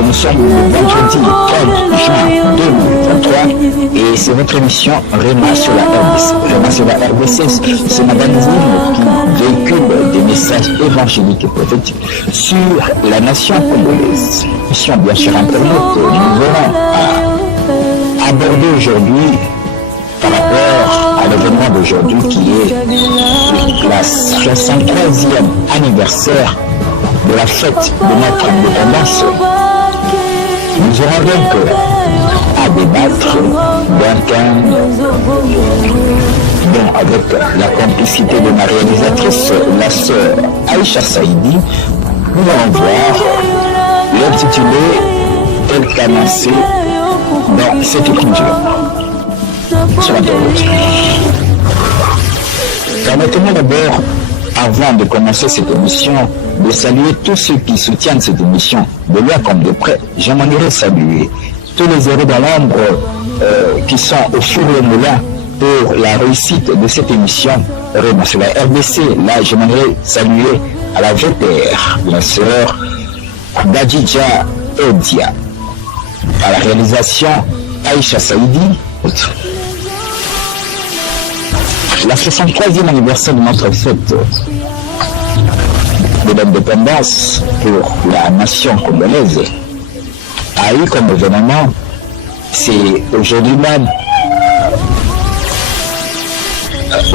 Nous sommes le vendredi 15 juin 2023 et c'est votre émission Réma sur la RDC. Réma sur la RDC, c'est magazine qui véhicule des messages évangéliques et prophétiques sur la nation congolaise. Mission bien sûr Internet, nous allons aborder aujourd'hui par rapport à l'événement d'aujourd'hui qui est la 63e anniversaire de la fête de notre indépendance. Nous aurons donc à débattre d'un thème dont, avec la complicité de ma réalisatrice, la sœur Aïcha Saïdi, nous allons voir l'intitulé tel qu'annoncé dans cette écriture. Sur Internet. Permettez-moi d'abord, avant de commencer cette émission, de saluer tous ceux qui soutiennent cette émission, de loin comme de près. J'aimerais saluer tous les héros dans l'ombre qui sont au four et au moulin pour la réussite de cette émission Réma sur la RDC. Là, j'aimerais saluer à la VPR, la sœur Badidja Odia, à la réalisation Aïcha Saïdi. La 63e anniversaire de notre fête de l'indépendance pour la nation congolaise a eu comme événement, c'est aujourd'hui même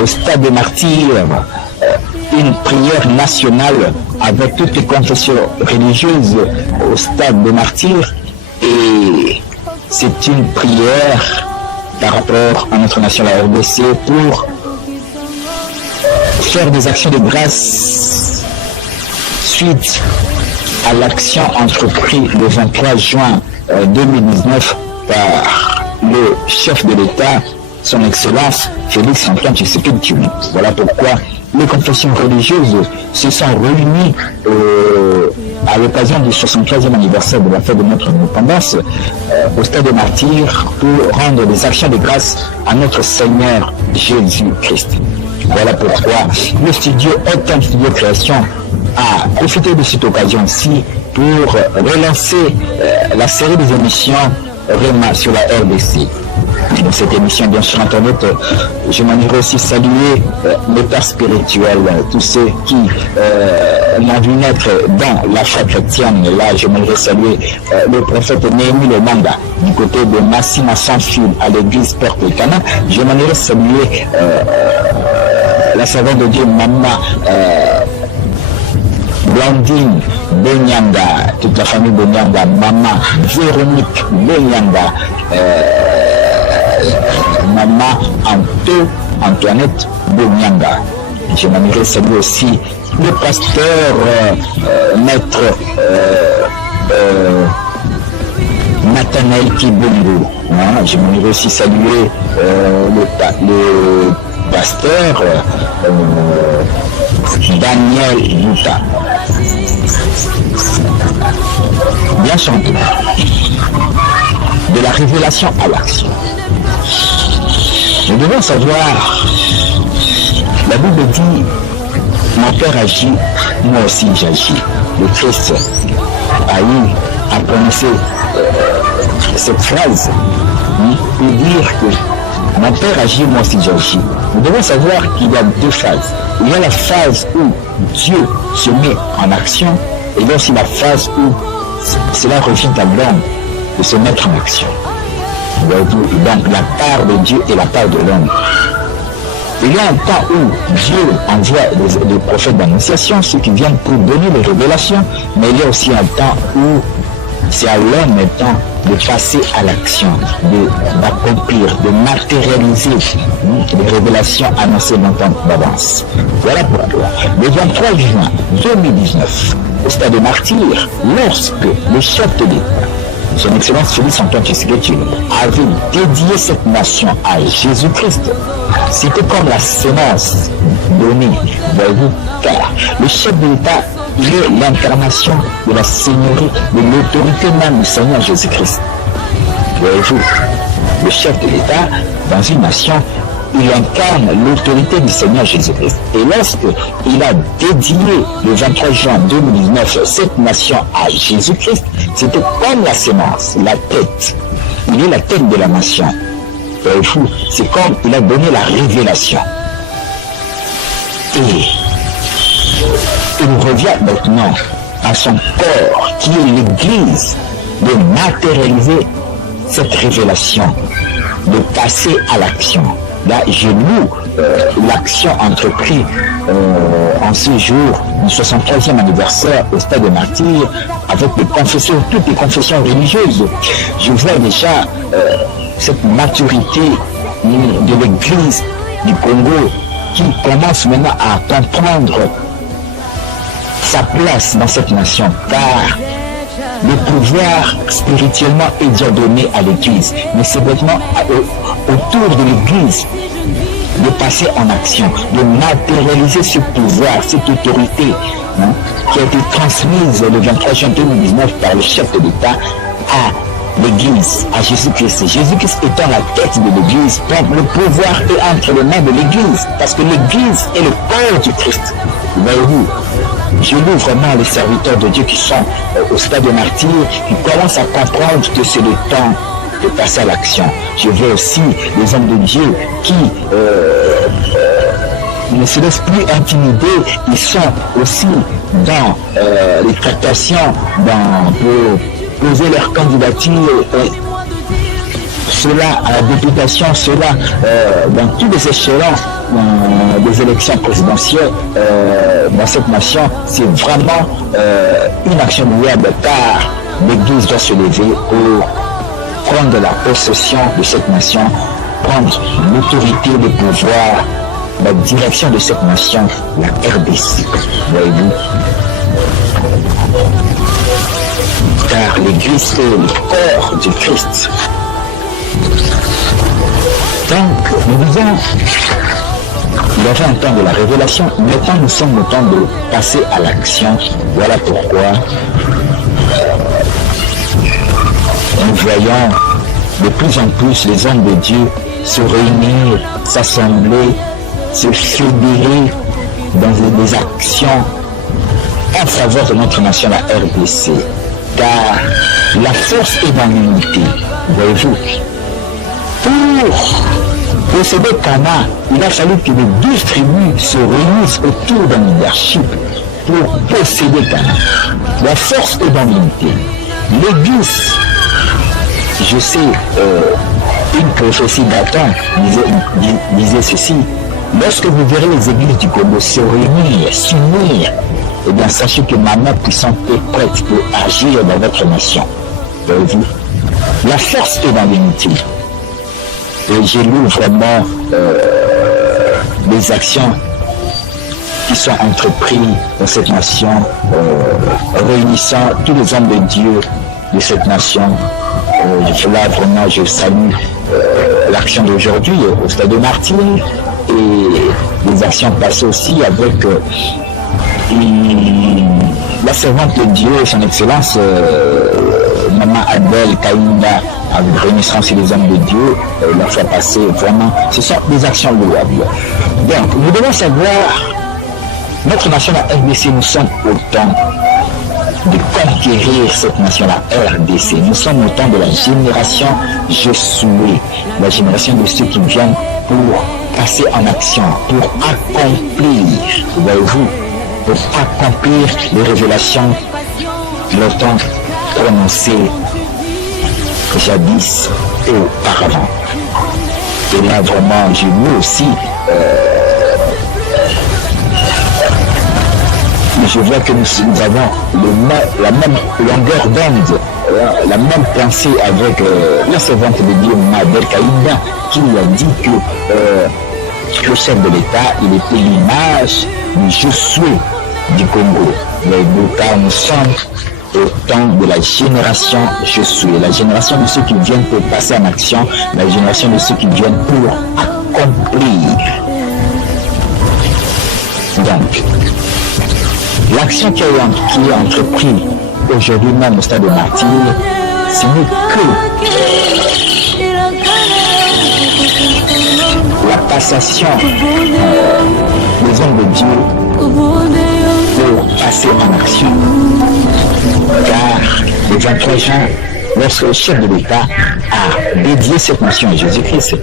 au stade des martyrs, une prière nationale avec toutes les confessions religieuses au stade des martyrs, et c'est une prière par rapport à notre nation, la RDC, pour faire des actions de grâce suite à l'action entreprise le 23 juin 2019 par le chef de l'État, son Excellence Félix Antoine Tshisekedi Tshilombo. Voilà pourquoi les confessions religieuses se sont réunies à l'occasion du 63e anniversaire de la fête de notre indépendance au stade des martyrs pour rendre des actions de grâce à notre Seigneur Jésus-Christ. Voilà pourquoi le studio Autant Studio Création a profité de cette occasion-ci pour relancer la série des émissions Réma sur la RDC. Dans cette émission, bien sûr, Internet, je m'aimerais aussi saluer les pères spirituels, tous ceux qui m'ont vu naître dans la foi chrétienne. Et là, je m'aimerais saluer le prophète Néhémie Lomanda, du côté de Massima sans fil à l'église Porte Cana. Je m'aimerais saluer la servante de Dieu, Maman Blandine Benyanda, toute la famille Benyanda, Maman Véronique Benyanda, Maman Antoinette Benyanda. Je m'aimerais saluer aussi le pasteur maître Nathanaël Kibungu. Je m'aimerais aussi saluer le pasteur Daniel Bouta. Bien chanté. De la révélation à l'action. Nous devons savoir, la Bible dit, mon Père agit, moi aussi j'agis. Le Christ a eu à prononcer cette phrase pour dire que mon Père agit, moi aussi j'agis. Nous devons savoir qu'il y a deux phases. Il y a la phase où Dieu se met en action, et il y a aussi la phase où cela revient à l'homme de se mettre en action. Donc la part de Dieu et la part de l'homme. Il y a un temps où Dieu envoie les prophètes d'annonciation, ceux qui viennent pour donner les révélations, mais il y a aussi un temps où c'est à l'homme maintenant de passer à l'action, d'accomplir, de matérialiser les révélations annoncées longtemps d'avance. Voilà pourquoi, le 23 juin 2019, au stade des martyrs, lorsque le chef de l'État, son Excellence Félix Antoine Tshisekedi avait dédié cette nation à Jésus-Christ. C'était comme la sémence donnée, voyez-vous, car le chef de l'État, il est l'incarnation de la seigneurie, de l'autorité même du Seigneur Jésus-Christ. Voyez-vous, le chef de l'État, dans une nation, il incarne l'autorité du Seigneur Jésus-Christ. Et lorsqu'il a dédié le 23 juin 2019 cette nation à Jésus-Christ, c'était comme la sémence, la tête. Il est la tête de la nation. Voyez-vous, c'est comme il a donné la révélation. Et il revient maintenant à son corps, qui est l'Église, de matérialiser cette révélation, de passer à l'action. Là, je loue l'action entreprise en ce jour du 63e anniversaire au Stade des Martyrs avec les confessions, toutes les confessions religieuses. Je vois déjà cette maturité de l'Église du Congo qui commence maintenant à comprendre sa place dans cette nation, car le pouvoir spirituellement est déjà donné à l'Église, mais c'est maintenant autour de l'Église de passer en action, de matérialiser ce pouvoir, cette autorité qui a été transmise le 23 juin 2019 par le chef de l'État à l'Église, à Jésus-Christ. Jésus-Christ étant la tête de l'Église, donc le pouvoir est entre les mains de l'Église, parce que l'Église est le corps du Christ. Voyez-vous, je loue vraiment les serviteurs de Dieu qui sont au stade de martyr, qui commencent à comprendre que c'est le temps de passer à l'action. Je veux aussi les hommes de Dieu qui ne se laissent plus intimider, ils sont aussi dans les tractations, pour poser leur candidature, cela à la députation, cela dans tous les échelons des élections présidentielles dans cette nation. C'est vraiment une action louable, car l'Église doit se lever pour prendre la possession de cette nation, prendre l'autorité, le pouvoir, la direction de cette nation, la RDC. Voyez-vous, car l'Église est le corps du Christ. Donc, nous disons, il y avait un temps de la révélation, maintenant nous sommes au temps de passer à l'action. Voilà pourquoi nous voyons de plus en plus les hommes de Dieu se réunir, s'assembler, se fédérer dans des actions en faveur de notre nation, la RDC. Car la force est dans l'unité. Voyez-vous, pour posséder Cana, il a fallu que les 12 tribus se réunissent autour d'un leadership pour posséder Cana. La force est dans l'unité. L'Église, je sais, une prophétie d'Atan disait ceci: lorsque vous verrez les églises du Congo se réunir, s'unir, eh bien sachez que ma main puissante est prête pour agir dans votre nation. Voyez-vous, la force est dans l'unité. Et j'ai lu vraiment des actions qui sont entreprises dans cette nation, réunissant tous les hommes de Dieu de cette nation. Là, vraiment, je salue l'action d'aujourd'hui au stade de Martyr et les actions passées aussi avec la servante de Dieu, son Excellence, Maman Adèle Kaïnda, avec Renaissance et les hommes de Dieu, la fois passée, vraiment, ce sont des actions louables. Donc, nous devons savoir, notre nation, la RDC, nous sommes au temps de conquérir cette nation, la RDC. Nous sommes au temps de la génération Josué, la génération de ceux qui viennent pour passer en action, pour accomplir, voyez-vous, pour accomplir les révélations longtemps prononcées jadis et auparavant. Et là, vraiment, j'ai vu aussi, je vois que nous avons la même longueur d'onde, la même pensée avec la servante de Dieu, Mabel Kaïda, qui lui a dit que le chef de l'État, il était l'image du Josué du Congo. Car nous sommes au temps de la génération Josué, la génération de ceux qui viennent pour passer en action, la génération de ceux qui viennent pour accomplir. Donc, l'action qui est entreprise aujourd'hui même au stade de martyr, ce n'est que la passation des hommes de Dieu pour passer en action. Car le 23 juin, lorsque le chef de l'État a dédié cette mission à Jésus-Christ,